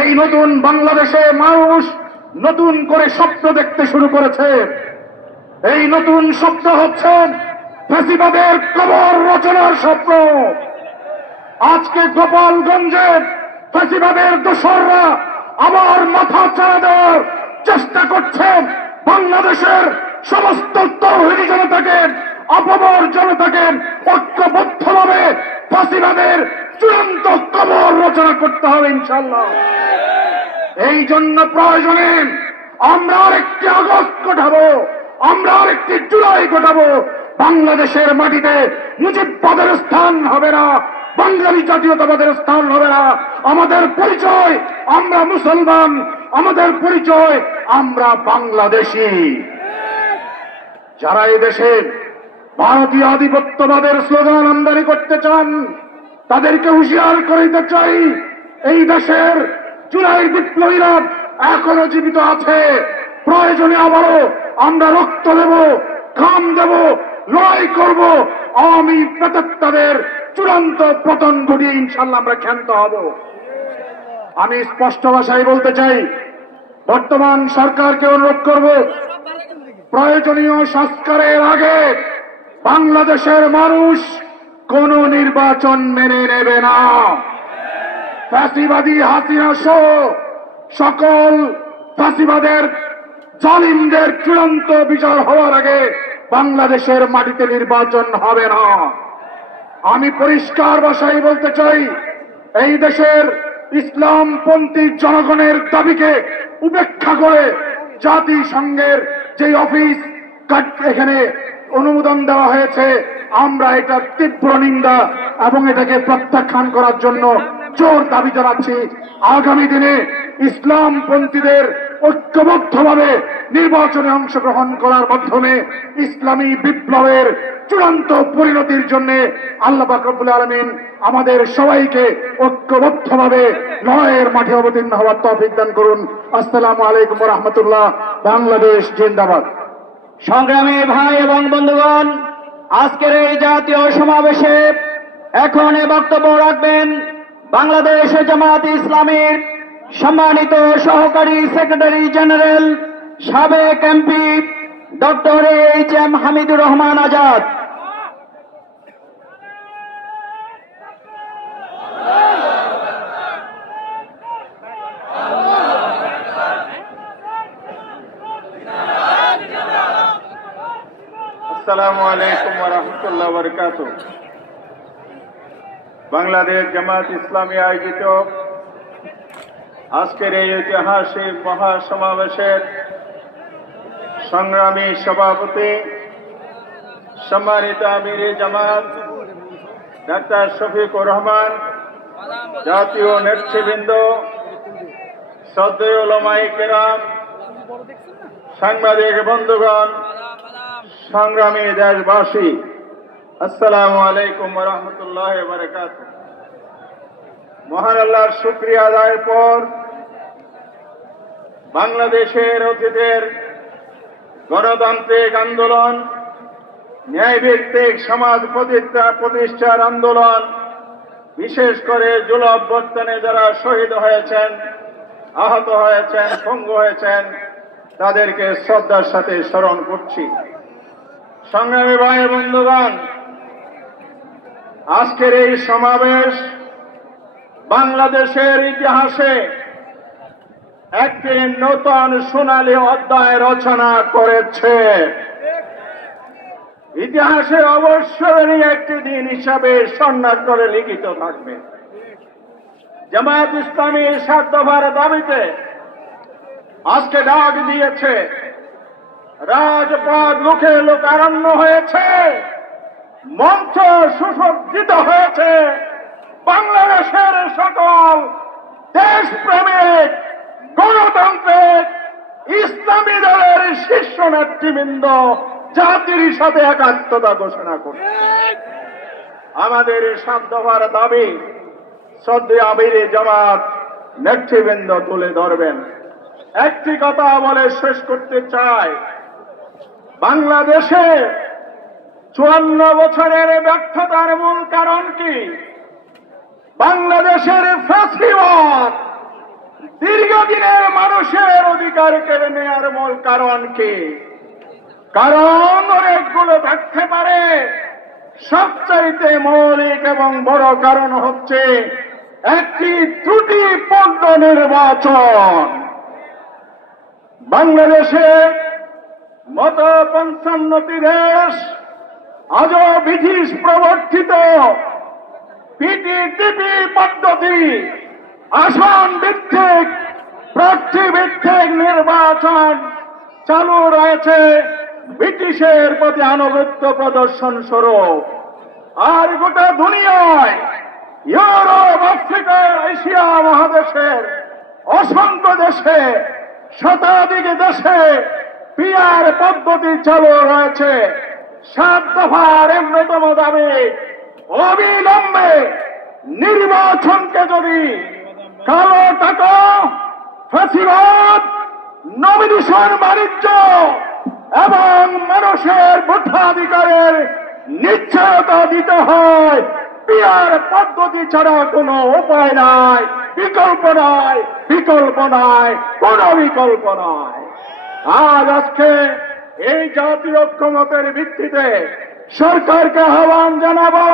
এই নতুন বাংলাদেশে মানুষ নতুন করে স্বপ্ন দেখতে শুরু করেছে। এই নতুন স্বপ্ন হচ্ছে ফ্যাসিবাদের কবর রচনার স্বপ্ন। আজকে গোপালগঞ্জে ফ্যাসিবাদের দোসররা আবার মাথা চাড়া দেওয়ার চেষ্টা করছে। বাংলাদেশের সমস্ত তৌহিদি জনতাকে, অপমর জনতাকে ঐক্যবদ্ধভাবে ফ্যাসিবাদের চূড়ান্ত কবর রচনা করতে হবে ইনশাআল্লাহ। এই জন্য প্রয়োজনে আমরা আরেকটি আগস্ট ঘটাবো, আমরা আরেকটি জুলাই ঘটাবো। বাংলাদেশের মাটিতে মুজিববাদের স্থান হবে না, বাঙালি জাতীয়তাবাদের স্থান হবে না। আমাদের পরিচয় আমরা মুসলমান, আমাদের পরিচয় আমরা বাংলাদেশী। যারা এই দেশে ভারতীয় আধিপত্যবাদের স্লোগান আমদানি করতে চান তাদেরকে হুঁশিয়ার করে দিতে চাই, এই দেশের জুলাই বিপ্লবীরা এখনো জীবিত আছে। প্রয়োজনে আবারও আমরা রক্ত দেব, ঘাম দেব, লড়াই করব। আওয়ামী প্রেতাত্মাদের চূড়ান্ত পতন ঘটিয়ে ইনশাআল্লাহ আমরা ক্ষান্ত হব। আমি স্পষ্ট ভাষায় বলতে চাই, বর্তমান সরকারকে অনুরোধ করব, প্রয়োজনীয় সংস্কারের আগে বাংলাদেশের মানুষ কোন নির্বাচন মেনে নেবে না। ফ্যাসিবাদী হাসিনা সহ সকল ফ্যাসিবাদের জালিমদের চূড়ান্ত বিচার হওয়ার আগে বাংলাদেশের মাটিতে নির্বাচন হবে না। আমি পরিষ্কার ভাষায় বলতে চাই, এই দেশের ইসলামপন্থী জনগণের দাবিকে উপেক্ষা করে জাতিসংঘের যে অফিস এখানে অনুমোদন দেওয়া হয়েছে, আমরা এটার তীব্র নিন্দা এবং এটাকে প্রত্যাখ্যান করার জন্য জোর দাবি জানাচ্ছি। আগামী দিনে ইসলামপন্থীদের ঐক্যবদ্ধভাবে নির্বাচনে অংশগ্রহণ করার মাধ্যমে ইসলামী বিপ্লবের চূড়ান্ত পরিণতির জন্য আল্লাহ পাক রব্বুল আলামিন আমাদের সবাইকে ঐক্যবদ্ধভাবে লড়াইয়ের মাঠে অবতীর্ণ হওয়ার তৌফিক দান করুন। আসসালামু আলাইকুম ওয়া রাহমাতুল্লাহ। বাংলাদেশ জিন্দাবাদ। সংগ্রামী ভাই এবং বন্ধুগণ, আজকের এই জাতীয় সমাবেশে এখন বক্তব্য রাখবেন বাংলাদেশ জামায়াতে ইসলামীর সম্মানিত সহকারী সেক্রেটারি জেনারেল সাবেক MP doctor HM. Hamidur Rahman Azad. আসসালামু আলাইকুম ওয়া রাহমাতুল্লাহি ওয়া বারাকাতুহু। বাংলাদেশ জামায়াত ইসলামী আয়োজিত আজকের এই ঐতিহাসিক মহাসমাবেশের সংগ্রামী সভাপতি, সম্মানিত আমিরে জামাত ডাক্তার শফিকুর রহমান, জাতীয় নেতৃবৃন্দ, শ্রদ্ধেয় উলামায়ে কেরাম, সাংবাদিক বন্ধুগণ, সংগ্রামী দেশবাসী, আসসালামু আলাইকুম ওয়া রাহমাতুল্লাহি ওয়া বারাকাতুহু। মহান আল্লাহর শুকরিয়া আদায়ের পর বাংলাদেশের অতীতের গণতান্ত্রিক আন্দোলন, ন্যায়ভিত্তিক সমাজ প্রতিষ্ঠার আন্দোলন, বিশেষ করে জুলাই অভ্যুত্থানে যারা শহীদ হয়েছেন, আহত হয়েছেন, পঙ্গু হয়েছেন, তাদেরকে শ্রদ্ধার সাথে স্মরণ করছি। সংগ্রামী ভাই বন্ধুগণ, আজকের এই সমাবেশ বাংলাদেশের ইতিহাসে একটি নতুন সোনালী অধ্যায় রচনা করেছে। ইতিহাসে অবশ্যই একটি দিন হিসাবে স্বর্ণাক্ষরে লিখিত থাকবে। জামায়াত ইসলামী ৭ দফার দাবিতে আজকে ডাক দিয়েছে, রাজপথ লোকে লোকারণ্য হয়েছে, মঞ্চ সুসজ্জিত হয়েছে। বাংলাদেশের সকল দেশপ্রেমিক, গণতান্ত্রিক, ইসলামী দলের শীর্ষ নেতৃবৃন্দ জাতির সাথে একাত্মতা ঘোষণা করছে। আমাদের ৭ দফার দাবি শ্রদ্ধেয় আমিরে জামাত নেতৃবৃন্দ তুলে ধরবেন। একটি কথা বলে শেষ করতে চাই, বাংলাদেশে ৫৪ বছরের ব্যর্থতার মূল কারণ কি? বাংলাদেশের ফ্যাসিবাদ দীর্ঘদিনের মানুষের অধিকার কেড়ে নেওয়ার মূল কারণ কি? কারণ অনেকগুলো থাকতে পারে, সবচাইতে মৌলিক এবং বড় কারণ হচ্ছে একটি ত্রুটিপূর্ণ নির্বাচন। বাংলাদেশে মত ৫৫টি দেশ আজও ব্রিটিশ প্রবর্তিত পিটিটিপি পদ্ধতি, আসন ভিত্তিক প্রার্থী ভিত্তিক নির্বাচন চালু রয়েছে ব্রিটিশের প্রতি আনুগত্য প্রদর্শন স্বরূপ। আর গোটা দুনিয়ায় ইউরোপ, আফ্রিকা, এশিয়া মহাদেশের অসংখ্য দেশে, শতাধিক দেশে পিআর পদ্ধতি চালু রয়েছে। 7 দফার অন্যতম দাবি অবিলম্বে নির্বাচনকে যদি কালো টাকা, ফাঁসিবাদ, নমিনেশন বাণিজ্য এবং মানুষের ভোটাধিকারের নিশ্চয়তা দিতে হয়, পিআর পদ্ধতি ছাড়া কোনো উপায় নাই, বিকল্প নাই, বিকল্প নাই, কোনো বিকল্প নাই। আজকে এই জাতীয় ঐক্যমতের ভিত্তিতে সরকারকে আহ্বান জানাবো,